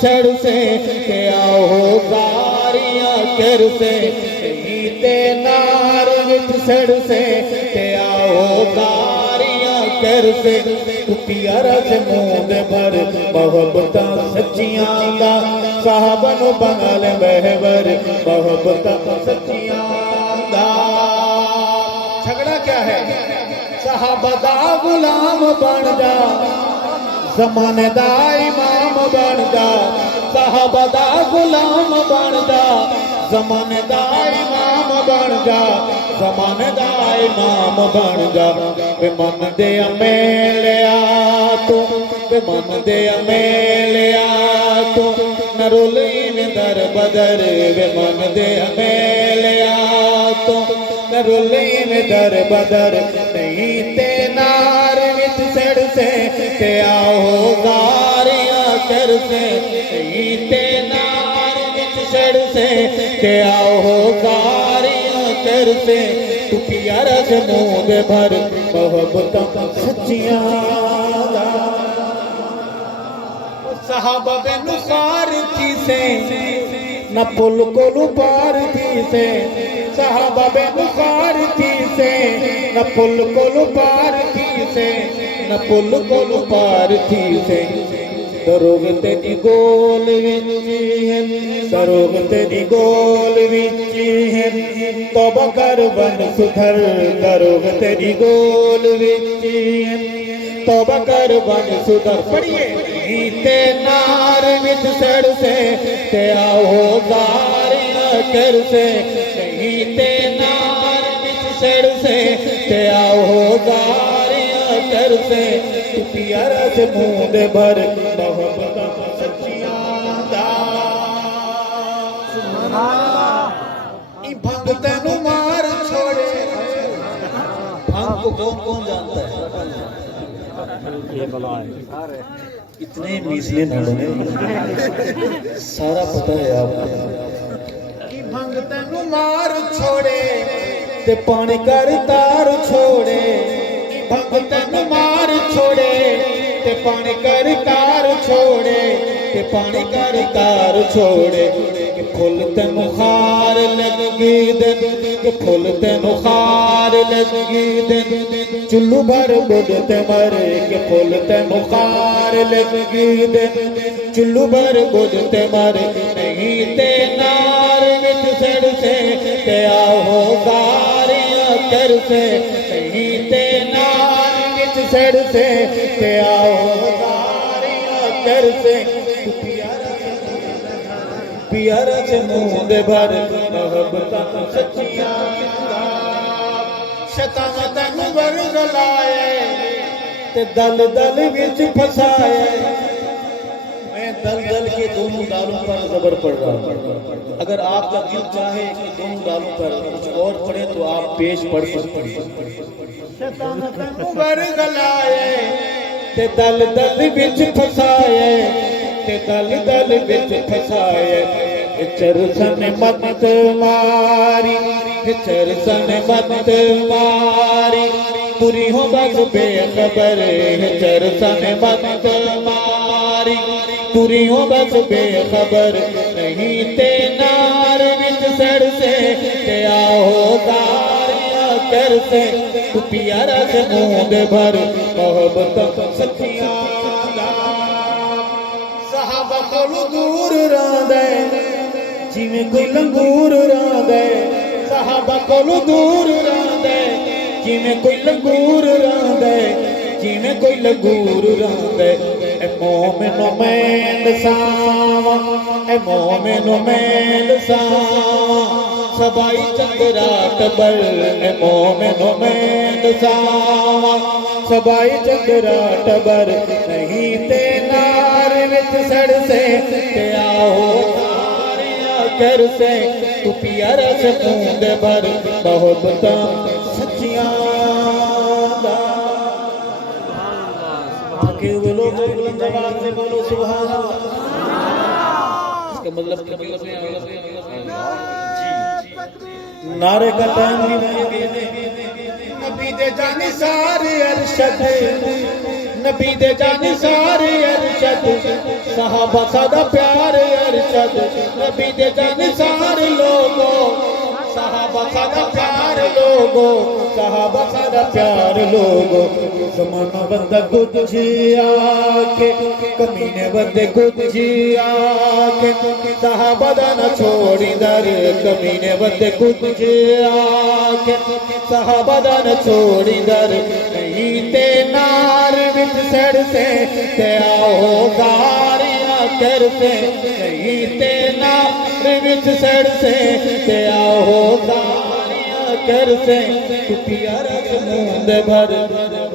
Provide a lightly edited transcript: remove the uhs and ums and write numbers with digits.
सड़ से के आओ गारियां कर से ते नार विच सड़ से के आओ गारियां कर से कुटिया रस मूंद भर मोहब्बत सच्चियां दा साहबन बनल महवर मोहब्बत सच्चियां दा। झगड़ा क्या है? साहबा दा गुलाम बन जा, ज़माने दा इमाम बन जा, साहबा दा गुलाम बन जा, ज़माने दा इमाम बन जा, ज़माने दा इमाम बन जा। वे मन दे मेलिया तू, वे मन दे मेलिया तू, न रुलीन दर बदर, वे मन दे मेलिया तू, न रुलीन दर बदर, नहीं ते नार विच सड़ से ते आओ गारियां कर से, नहीं ते नार विच सड़ से ते आओ गारियां कर से कुटिया रस मूंद भर मोहब्बत सच्चियां दा। साहबा बेनु सार थी से न पुल कोलू पार थी से, साहबा बेनु सार थी से न पुल कोलू पार थी से, न पुल कोलू पार थी से। दरोग तेरी गोल विच है, दरोग तेरी गोल विच है, तौबा कर बन सुधर, दरोग तेरी गोल विच है, तौबा कर बन सुधर। पढ़िए ते नार विच सड़ से ते आओ गारियां कर से, नहीं ते नार विच सड़ से ते आओ गारियां कर से कुटिया रस मूंद भर मोहब्बत सच्चियां दा। ई भंग तेनू मार छोड़े, भंग को कौन कौन जानता है? ये बला है, इतने मिसले सारा पता है आपको। कि भंग तेनू मार छोड़े ते पानी कर तार छोड़े, कि भंग तेनू मार छोड़े ते पानी कर तार छोड़े, ते पानी कर तार छोड़े। कि फुल तेनू खार लगी दिन, कि फुल तेनू खार लगी दिन, चुल्लू भर बुध ते मरे, कि फुल तेनू खार लगी दिन, चुल्लू भर बुध ते मरे। नहीं ते नार विच सड़ से ते आओ गारियां कर से, नहीं ते नार विच सड़ से ते आओ गारियां कर से पिया रस मूंद भर मोहब्बत सच्चियां दा। शैतान तैनू वर्ग लाए ते दल दल विच फसाए। मैं दल दल के दोनों दालों पर ज़बर पढ़ रहा हूँ। अगर आपका दिल चाहे कि दोनों दालों पर कुछ और पढ़े तो आप पेश पढ़ सकते हैं। शैतान तैनू वर्ग लाए ते दल दल विच फसाए, ते दल दल विच फसाए। चरसन मत मारी, चरसन मत मारी, तुरी हो बस बेखबर, चरसन मत मारी, तुरी हो बस बेखबर। नहीं ते नार विच सड़ से ते आओ गारियां कर से कुटिया रस मूंद भर मोहब्बत सच्चियां दा। साहबा कोलों दूर रहिंदे जिवें कोई लंगूर रहिंदे, साहबा कोलों दूर रहिंदे जिवें कोई लंगूर रहिंदे, जिवें कोई लंगूर रहिंदे। ए मोमिनो मैल सावा, ए मोमिनो मैल सावा, सबाई चंद्रा टबर, ए मोमिनो मैल सावा, सबाई चंद्रा टबर। नहीं ते नार विच सड़ से ते आओ कर से कुटिया रस मूंद भर मोहब्बत सच्चियां दा। थके हुए लोग बुलंद आवाज से बोलो सुभान अल्लाह। इसका मतलब नारे का टाइम भी नबी दे जाने सारे अरशद, नबी दे जानी सारे अरशद सहाबा सादा प्यार अरशद नबी दे जानी सारे लोगो सहाबा सादा प्यार लोगो सहाबा सादा प्यार लोगो जमाना बंदा कुछ आके कमीने बंदे कुछ आके सहाबा दा ना छोड़ी दर कमीने बंदे कुछ आके सहाबा दा ना छोड़ी दर कहीं ते नार विच सड़ से ते आओ गारियां कर से कहीं ते नार विच सड़ से ते आओ गारियां कर से कुटिया रख मुंह भर